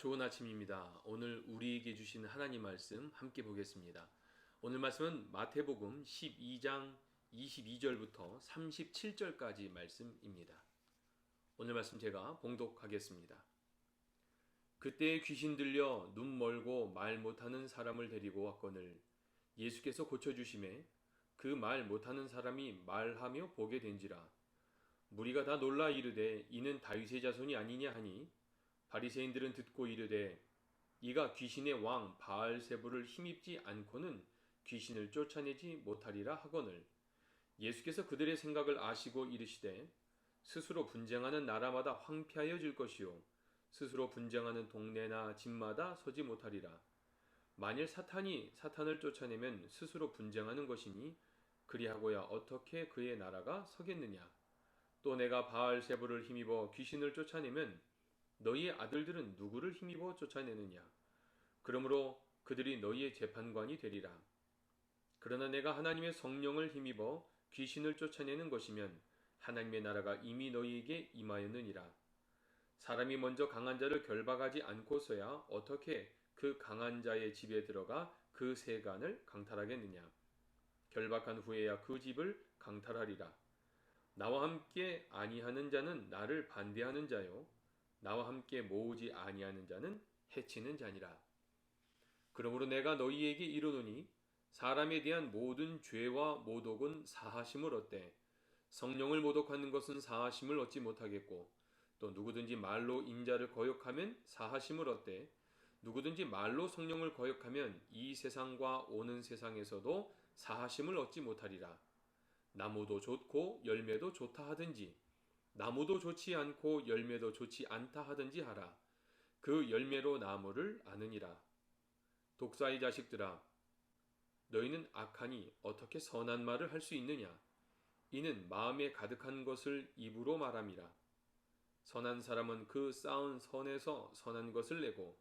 좋은 아침입니다. 오늘 우리에게 주시는 하나님 말씀 함께 보겠습니다. 오늘 말씀은 마태복음 12장 22절부터 37절까지 말씀입니다. 오늘 말씀 제가 봉독하겠습니다. 그때 귀신 들려 눈 멀고 말 못하는 사람을 데리고 왔거늘 예수께서 고쳐주심에 그 말 못하는 사람이 말하며 보게 된지라. 무리가 다 놀라 이르되 이는 다윗의 자손이 아니냐 하니 바리새인들은 듣고 이르되 이가 귀신의 왕 바알세불을 힘입지 않고는 귀신을 쫓아내지 못하리라 하거늘 예수께서 그들의 생각을 아시고 이르시되 스스로 분쟁하는 나라마다 황폐하여질 것이요 스스로 분쟁하는 동네나 집마다 서지 못하리라. 만일 사탄이 사탄을 쫓아내면 스스로 분쟁하는 것이니 그리하고야 어떻게 그의 나라가 서겠느냐. 또 내가 바알세불을 힘입어 귀신을 쫓아내면 너희의 아들들은 누구를 힘입어 쫓아내느냐. 그러므로 그들이 너희의 재판관이 되리라. 그러나 내가 하나님의 성령을 힘입어 귀신을 쫓아내는 것이면 하나님의 나라가 이미 너희에게 임하였느니라. 사람이 먼저 강한 자를 결박하지 않고서야 어떻게 그 강한 자의 집에 들어가 그 세간을 강탈하겠느냐. 결박한 후에야 그 집을 강탈하리라. 나와 함께 아니하는 자는 나를 반대하는 자요 나와 함께 모으지 아니하는 자는 해치는 자니라. 그러므로 내가 너희에게 이르노니 사람에 대한 모든 죄와 모독은 사하심을 얻되 성령을 모독하는 것은 사하심을 얻지 못하겠고 또 누구든지 말로 인자를 거역하면 사하심을 얻되 누구든지 말로 성령을 거역하면 이 세상과 오는 세상에서도 사하심을 얻지 못하리라. 나무도 좋고 열매도 좋다 하든지 나무도 좋지 않고 열매도 좋지 않다 하든지 하라. 그 열매로 나무를 아느니라. 독사의 자식들아, 너희는 악하니 어떻게 선한 말을 할 수 있느냐. 이는 마음에 가득한 것을 입으로 말함이라. 선한 사람은 그 쌓은 선에서 선한 것을 내고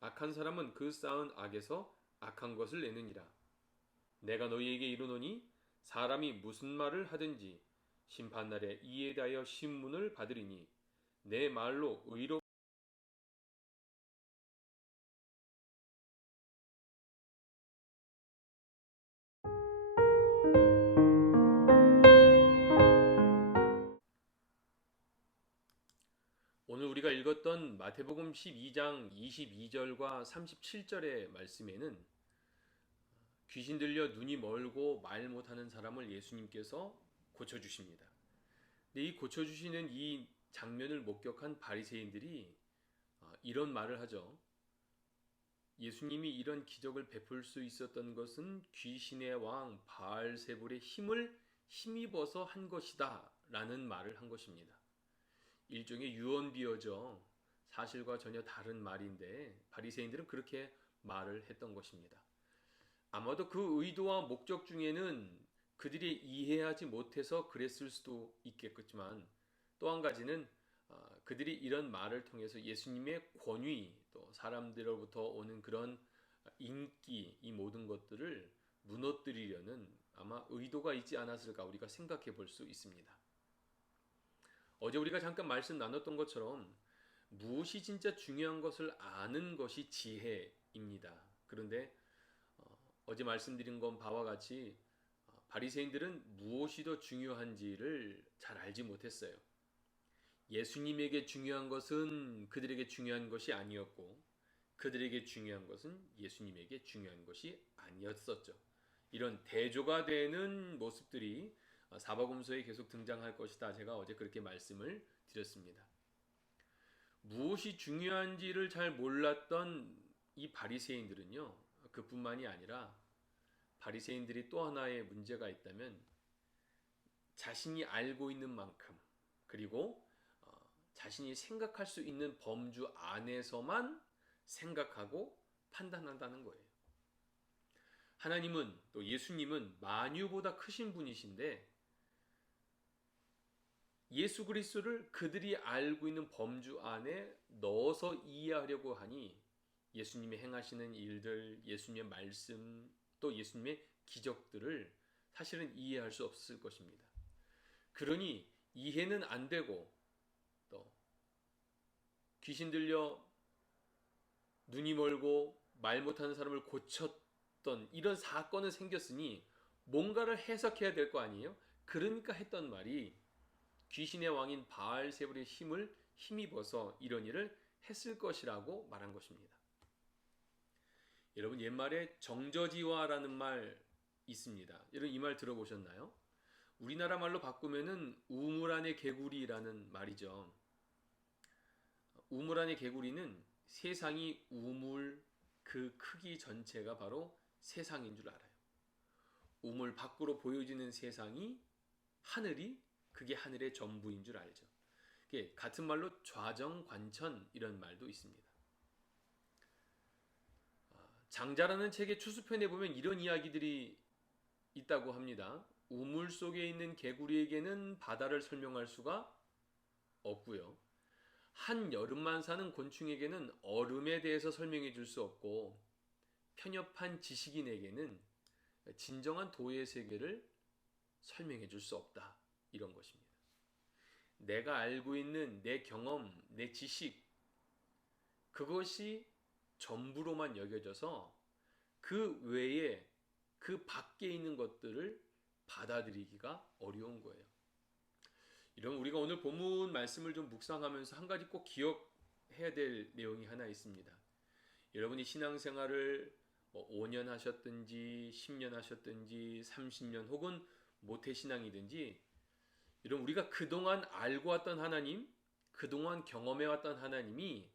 악한 사람은 그 쌓은 악에서 악한 것을 내느니라. 내가 너희에게 이르노니 사람이 무슨 말을 하든지 심판날에 이에 대하여 신문을 받으리니 내 말로 의로 오늘 우리가 읽었던 마태복음 12장 22절과 37절의 말씀에는 귀신 들려 눈이 멀고 말 못하는 사람을 예수님께서 고쳐주십니다. 근데 이 고쳐주시는 이 장면을 목격한 바리새인들이 이런 말을 하죠. 예수님이 이런 기적을 베풀 수 있었던 것은 귀신의 왕 바알세불의 힘을 힘입어서 한 것이다 라는 말을 한 것입니다. 일종의 유언비어죠. 사실과 전혀 다른 말인데 바리새인들은 그렇게 말을 했던 것입니다. 아마도 그 의도와 목적 중에는 그들이 이해하지 못해서 그랬을 수도 있겠지만 또 한 가지는 그들이 이런 말을 통해서 예수님의 권위 또 사람들로부터 오는 그런 인기 이 모든 것들을 무너뜨리려는 아마 의도가 있지 않았을까 우리가 생각해 볼 수 있습니다. 어제 우리가 잠깐 말씀 나눴던 것처럼 무엇이 진짜 중요한 것을 아는 것이 지혜입니다. 그런데 어제 말씀드린 건 바와 같이 바리새인들은 무엇이 더 중요한지를 잘 알지 못했어요. 예수님에게 중요한 것은 그들에게 중요한 것이 아니었고 그들에게 중요한 것은 예수님에게 중요한 것이 아니었었죠. 이런 대조가 되는 모습들이 사복음서에 계속 등장할 것이다. 제가 어제 그렇게 말씀을 드렸습니다. 무엇이 중요한지를 잘 몰랐던 이 바리새인들은요. 그뿐만이 아니라 바리새인들이 또 하나의 문제가 있다면 자신이 알고 있는 만큼 그리고 자신이 생각할 수 있는 범주 안에서만 생각하고 판단한다는 거예요. 하나님은 또 예수님은 만유보다 크신 분이신데 예수 그리스도를 그들이 알고 있는 범주 안에 넣어서 이해하려고 하니 예수님이 행하시는 일들, 예수님의 말씀, 또 예수님의 기적들을 사실은 이해할 수 없을 것입니다. 그러니 이해는 안 되고 또 귀신 들려 눈이 멀고 말 못하는 사람을 고쳤던 이런 사건은 생겼으니 뭔가를 해석해야 될 거 아니에요? 그러니까 했던 말이 귀신의 왕인 바알세불의 힘을 힘입어서 이런 일을 했을 것이라고 말한 것입니다. 여러분 옛말에 정저지화라는 말 있습니다. 여러분 이 말 들어보셨나요? 우리나라 말로 바꾸면은 우물 안의 개구리라는 말이죠. 우물 안의 개구리는 세상이 우물 그 크기 전체가 바로 세상인 줄 알아요. 우물 밖으로 보여지는 세상이 하늘이 그게 하늘의 전부인 줄 알죠. 같은 말로 좌정관천 이런 말도 있습니다. 장자라는 책의 추수편에 보면 이런 이야기들이 있다고 합니다. 우물 속에 있는 개구리에게는 바다를 설명할 수가 없고요. 한 여름만 사는 곤충에게는 얼음에 대해서 설명해 줄 수 없고 편협한 지식인에게는 진정한 도의 세계를 설명해 줄 수 없다. 이런 것입니다. 내가 알고 있는 내 경험, 내 지식 그것이 전부로만 여겨져서 그 외에 그 밖에 있는 것들을 받아들이기가 어려운 거예요. 이런 우리가 오늘 본문 말씀을 좀 묵상하면서 한 가지 꼭 기억해야 될 내용이 하나 있습니다. 여러분이 신앙생활을 5년 하셨든지 10년 하셨든지 30년 혹은 모태신앙이든지 이런 우리가 그동안 알고 왔던 하나님, 그동안 경험해왔던 하나님이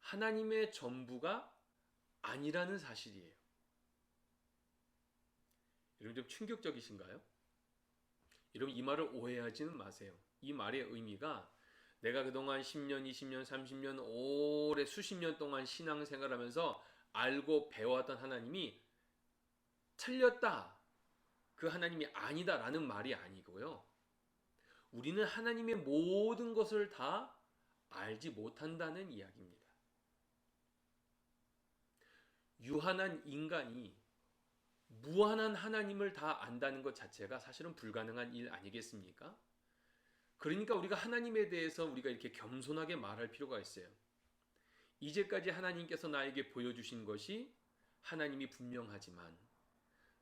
하나님의 전부가 아니라는 사실이에요. 여러분 좀 충격적이신가요? 여러분 이 말을 오해하지는 마세요. 이 말의 의미가 내가 그동안 10년, 20년, 30년, 오래 수십 년 동안 신앙생활하면서 알고 배워왔던 하나님이 틀렸다. 그 하나님이 아니다라는 말이 아니고요. 우리는 하나님의 모든 것을 다 알지 못한다는 이야기입니다. 유한한 인간이 무한한 하나님을 다 안다는 것 자체가 사실은 불가능한 일 아니겠습니까? 그러니까 우리가 하나님에 대해서 우리가 이렇게 겸손하게 말할 필요가 있어요. 이제까지 하나님께서 나에게 보여주신 것이 하나님이 분명하지만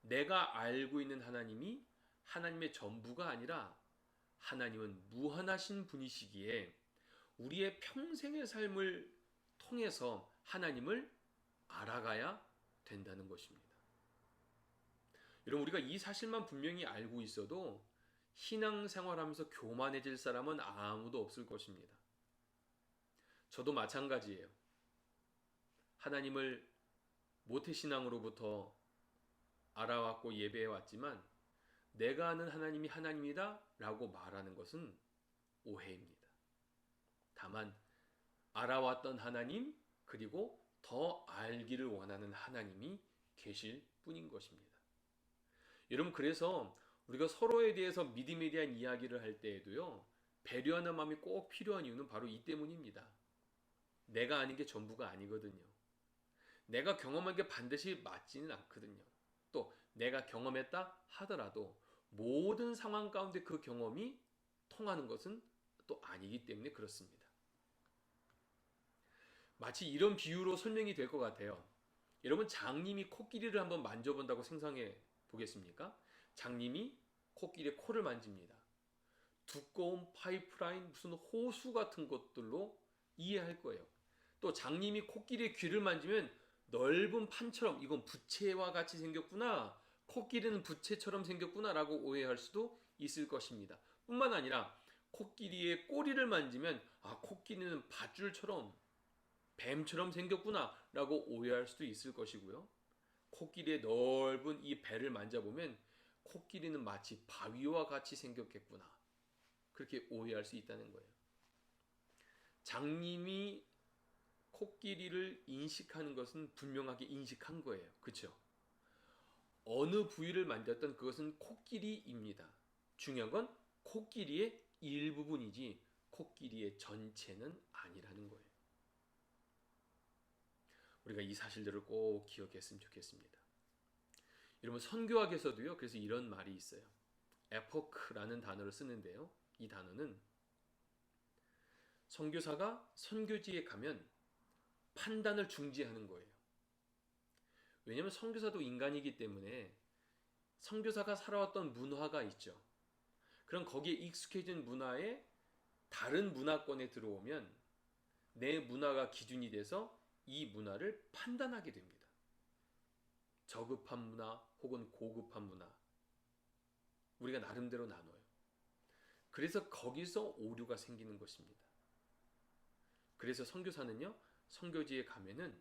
내가 알고 있는 하나님이 하나님의 전부가 아니라 하나님은 무한하신 분이시기에 우리의 평생의 삶을 통해서 하나님을 알아가야 된다는 것입니다. 여러분 우리가 이 사실만 분명히 알고 있어도 신앙생활하면서 교만해질 사람은 아무도 없을 것입니다. 저도 마찬가지예요. 하나님을 모태신앙으로부터 알아왔고 예배해왔지만 내가 아는 하나님이 하나님이다 라고 말하는 것은 오해입니다. 다만 알아왔던 하나님 그리고 더 알기를 원하는 하나님이 계실 뿐인 것입니다. 여러분 그래서 우리가 서로에 대해서 믿음에 대한 이야기를 할 때에도요. 배려하는 마음이 꼭 필요한 이유는 바로 이 때문입니다. 내가 아는 게 전부가 아니거든요. 내가 경험한 게 반드시 맞지는 않거든요. 또 내가 경험했다 하더라도 모든 상황 가운데 그 경험이 통하는 것은 또 아니기 때문에 그렇습니다. 마치 이런 비유로 설명이 될 것 같아요. 여러분 장님이 코끼리를 한번 만져본다고 상상해 보겠습니까? 장님이 코끼리의 코를 만집니다. 두꺼운 파이프라인 무슨 호수 같은 것들로 이해할 거예요. 또 장님이 코끼리의 귀를 만지면 넓은 판처럼 이건 부채와 같이 생겼구나. 코끼리는 부채처럼 생겼구나 라고 오해할 수도 있을 것입니다. 뿐만 아니라 코끼리의 꼬리를 만지면 코끼리는 밧줄처럼 뱀처럼 생겼구나 라고 오해할 수도 있을 것이고요. 코끼리의 넓은 이 배를 만져보면 코끼리는 마치 바위와 같이 생겼겠구나. 그렇게 오해할 수 있다는 거예요. 장님이 코끼리를 인식하는 것은 분명하게 인식한 거예요. 그렇죠? 어느 부위를 만졌던 그것은 코끼리입니다. 중요한 건 코끼리의 일부분이지 코끼리의 전체는 아니라는 거예요. 우리가 이 사실들을 꼭 기억했으면 좋겠습니다. 여러분 선교학에서도요. 그래서 이런 말이 있어요. 에포크라는 단어를 쓰는데요. 이 단어는 선교사가 선교지에 가면 판단을 중지하는 거예요. 왜냐하면 선교사도 인간이기 때문에 선교사가 살아왔던 문화가 있죠. 그럼 거기에 익숙해진 문화에 다른 문화권에 들어오면 내 문화가 기준이 돼서 이 문화를 판단하게 됩니다. 저급한 문화 혹은 고급한 문화. 우리가 나름대로 나눠요. 그래서 거기서 오류가 생기는 것입니다. 그래서 선교사는요, 선교지에 가면은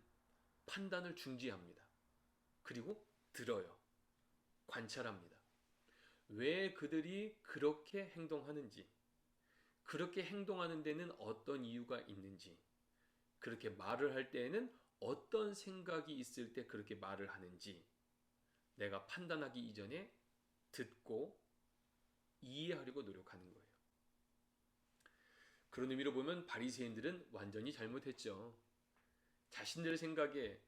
판단을 중지합니다. 그리고 들어요. 관찰합니다. 왜 그들이 그렇게 행동하는지, 그렇게 행동하는 데는 어떤 이유가 있는지, 그렇게 말을 할 때에는 어떤 생각이 있을 때 그렇게 말을 하는지 내가 판단하기 이전에 듣고 이해하려고 노력하는 거예요. 그런 의미로 보면 바리새인들은 완전히 잘못했죠. 자신들의 생각에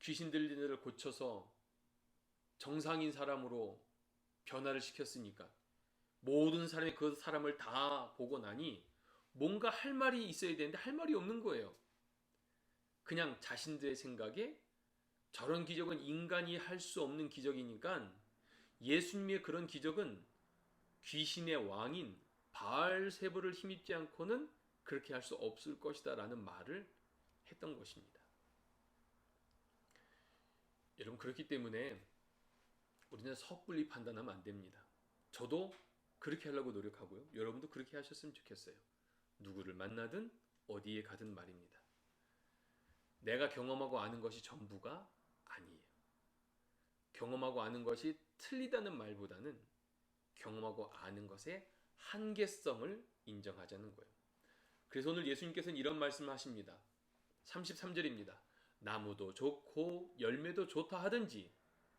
귀신 들린 애를 고쳐서 정상인 사람으로 변화를 시켰으니까 모든 사람이 그 사람을 다 보고 나니 뭔가 할 말이 있어야 되는데 할 말이 없는 거예요. 그냥 자신들의 생각에 저런 기적은 인간이 할 수 없는 기적이니까 예수님의 그런 기적은 귀신의 왕인 바알세불을 힘입지 않고는 그렇게 할 수 없을 것이다 라는 말을 했던 것입니다. 여러분, 그렇기 때문에 우리는 섣불리 판단하면 안 됩니다. 저도 그렇게 하려고 노력하고요. 여러분도 그렇게 하셨으면 좋겠어요. 누구를 만나든 어디에 가든 말입니다. 내가 경험하고 아는 것이 전부가 아니에요. 경험하고 아는 것이 틀리다는 말보다는 경험하고 아는 것의 한계성을 인정하자는 거예요. 그래서 오늘 예수님께서는 이런 말씀을 하십니다. 33절입니다. 나무도 좋고 열매도 좋다 하든지,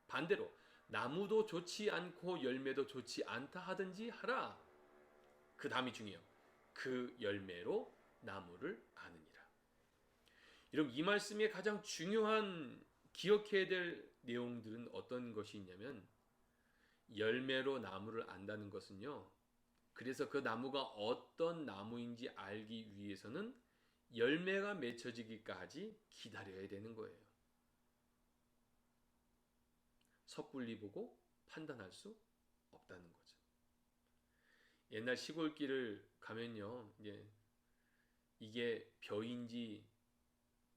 반대로 나무도 좋지 않고 열매도 좋지 않다 하든지 하라. 그 다음이 중요해요. 그 열매로 나무를 아느니라. 여러분, 이 말씀의 가장 중요한 기억해야 될 내용들은 어떤 것이 있냐면, 열매로 나무를 안다는 것은요, 그래서 그 나무가 어떤 나무인지 알기 위해서는 열매가 맺혀지기까지 기다려야 되는 거예요. 섣불리 보고 판단할 수 없다는 거죠. 옛날 시골길을 가면요, 이게 벼인지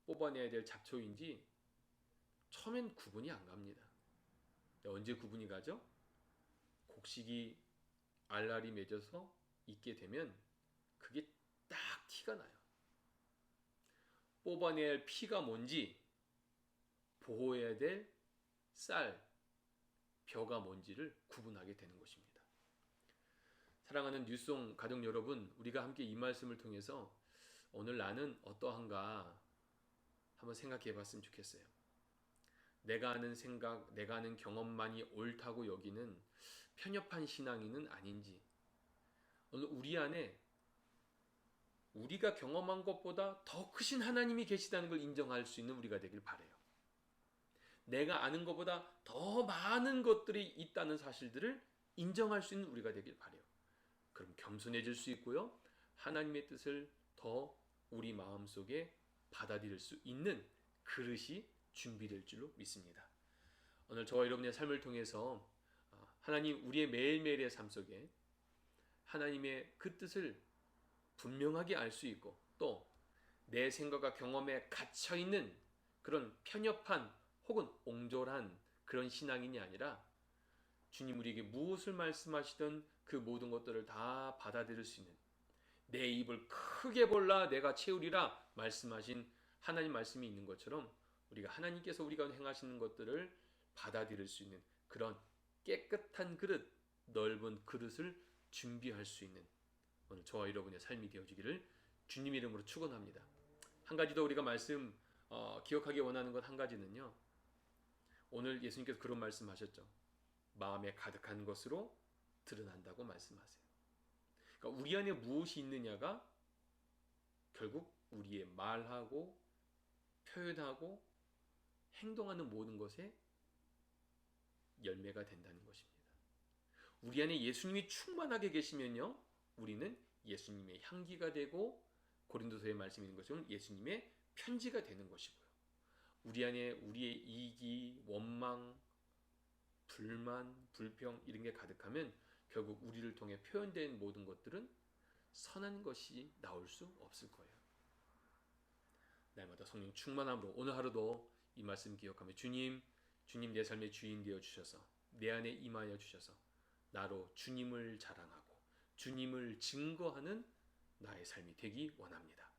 뽑아내야 될 잡초인지 처음엔 구분이 안 갑니다. 언제 구분이 가죠? 곡식이 알알이 맺어서 있게 되면 그게 딱 티가 나요. 뽑아낼 피가 뭔지, 보호해야 될 쌀, 벼가 뭔지를 구분하게 되는 것입니다. 사랑하는 뉴송 가족 여러분, 우리가 함께 이 말씀을 통해서 오늘 나는 어떠한가 한번 생각해 봤으면 좋겠어요. 내가 아는 생각, 내가 아는 경험만이 옳다고 여기는 편협한 신앙인은 아닌지, 오늘 우리 안에 우리가 경험한 것보다 더 크신 하나님이 계시다는 걸 인정할 수 있는 우리가 되길 바라요. 내가 아는 것보다 더 많은 것들이 있다는 사실들을 인정할 수 있는 우리가 되길 바라요. 그럼 겸손해질 수 있고요. 하나님의 뜻을 더 우리 마음속에 받아들일 수 있는 그릇이 준비될 줄로 믿습니다. 오늘 저와 여러분의 삶을 통해서 하나님, 우리의 매일매일의 삶 속에 하나님의 그 뜻을 분명하게 알 수 있고, 또 내 생각과 경험에 갇혀있는 그런 편협한 혹은 옹졸한 그런 신앙인이 아니라 주님 우리에게 무엇을 말씀하시든 그 모든 것들을 다 받아들일 수 있는, 내 입을 크게 벌라 내가 채우리라 말씀하신 하나님 말씀이 있는 것처럼 우리가 하나님께서 우리가 행하시는 것들을 받아들일 수 있는 그런 깨끗한 그릇, 넓은 그릇을 준비할 수 있는 오늘 저와 여러분의 삶이 되어지기를 주님 이름으로 축원합니다. 한 가지 더 우리가 말씀 기억하기 원하는 것 한 가지는요, 오늘 예수님께서 그런 말씀하셨죠. 마음에 가득한 것으로 드러난다고 말씀하세요. 그러니까 우리 안에 무엇이 있느냐가 결국 우리의 말하고 표현하고 행동하는 모든 것에 열매가 된다는 것입니다. 우리 안에 예수님이 충만하게 계시면요, 우리는 예수님의 향기가 되고 고린도서의 말씀이 있는 것처럼 예수님의 편지가 되는 것이고요. 우리 안에 우리의 이기, 원망, 불만, 불평 이런 게 가득하면 결국 우리를 통해 표현된 모든 것들은 선한 것이 나올 수 없을 거예요. 날마다 성령 충만함으로 오늘 하루도 이 말씀 기억하며 주님 내 삶의 주인 되어 주셔서 내 안에 임하여 주셔서 나로 주님을 자랑하고 주님을 증거하는 나의 삶이 되기 원합니다.